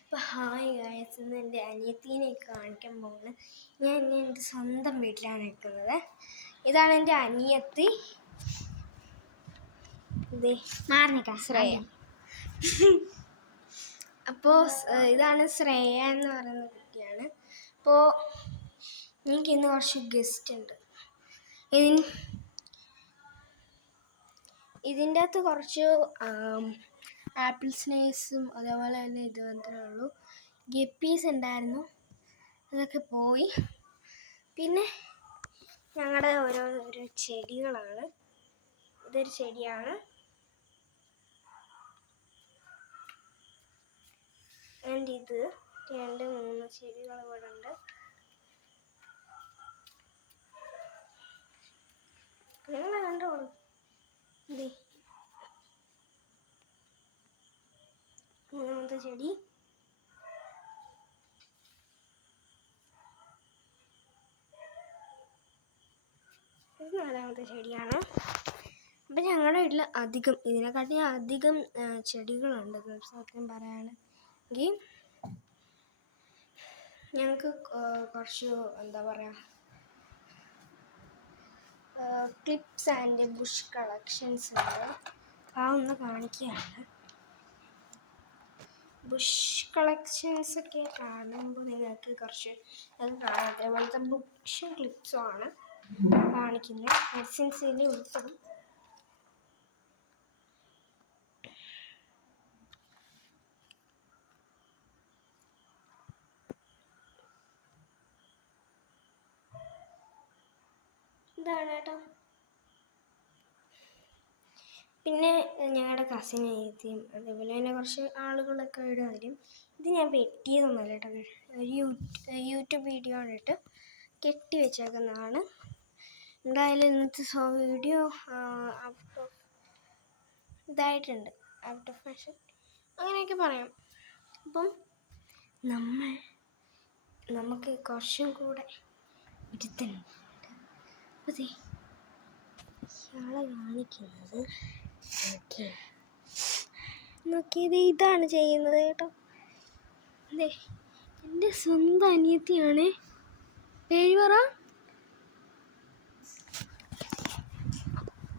അപ്പോൾ hi guys, ഇന്ന് എൻ്റെ അനിയത്തീനെയൊക്കെ കാണിക്കാൻ പോകുന്നത്. ഞാൻ എൻ്റെ സ്വന്തം വീട്ടിലാണ് നിൽക്കുന്നത്. ഇതാണ് എൻ്റെ അനിയത്തി. ഇതേ ശ്രേയ. അപ്പോൾ ഇതാണ് ശ്രേയ എന്ന് പറയുന്ന കുട്ടിയാണ്. അപ്പോൾ എനിക്കിന്ന് കുറച്ച് ഗസ്റ്റ് ഉണ്ട്. ഇതിൻ്റെ അകത്ത് കുറച്ച് ആപ്പിൾ സ്നേക്സും അതേപോലെ തന്നെ ഇത് മാത്രമേ ഉള്ളൂ. ഗപ്പീസ് ഉണ്ടായിരുന്നു, അതൊക്കെ പോയി. പിന്നെ ഞങ്ങളുടെ ഓരോ ചെടികളാണ്. ഇതൊരു ചെടിയാണ്. ആൻഡ് ഇത് 2-3 ചെടികൾ ഇവിടെ ഉണ്ട്. നിങ്ങൾ കണ്ടോളൂ. മൂന്നാമത്തെ ചെടി. ഇത് 4ാമത്തെ ചെടിയാണ്. അപ്പം ഞങ്ങളുടെ വീട്ടിൽ ഇതിനെക്കാട്ടി അധികം ചെടികളുണ്ട്. സത്യം പറയുകയാണെങ്കിൽ ഞങ്ങൾക്ക് കുറച്ച് ക്ലിപ്സ് ആൻഡ് ബുഷ് കളക്ഷൻസ് ഉണ്ട്. ഒന്ന് കാണിക്കുകയാണ്. ബുഷ് കളക്ഷൻസൊക്കെ കാണുമ്പോൾ നിങ്ങൾക്ക് കുറച്ച് അത് കാണാം. അതേപോലത്തെ ബുഷും ക്ലിപ്സും ആണ് കാണിക്കുന്നത്. മെഡിസിൻസിൽ ഉൾപ്പെടും. ഇതാണ് കേട്ടോ. പിന്നെ ഞങ്ങളുടെ കസിൻ അനിയത്തിയും അതേപോലെ തന്നെ കുറച്ച് ആളുകളൊക്കെ ഇവിടെ വരും. ഇത് ഞാൻ വെട്ടിയതൊന്നുമല്ല കേട്ടോ. യൂട്യൂബ് വീഡിയോ ആണിട്ട് കെട്ടി വെച്ചേക്കുന്നതാണ്. എന്തായാലും ഇന്നത്തെ വീഡിയോ ഇതായിട്ടുണ്ട്, ഔട്ട് ഓഫ് ഫാഷൻ അങ്ങനെയൊക്കെ പറയാം. അപ്പം നമുക്ക് കുറച്ചും കൂടെ ഇരുത്തുന്നുണ്ട്. അതെ, ഇയാളെ കാണിക്കുന്നത് നോക്കിയത് ഇതാണ് ചെയ്യുന്നത് കേട്ടോ. അതെ, എൻ്റെ സ്വന്തം അനിയത്തിയാണ്. പേര് പറ.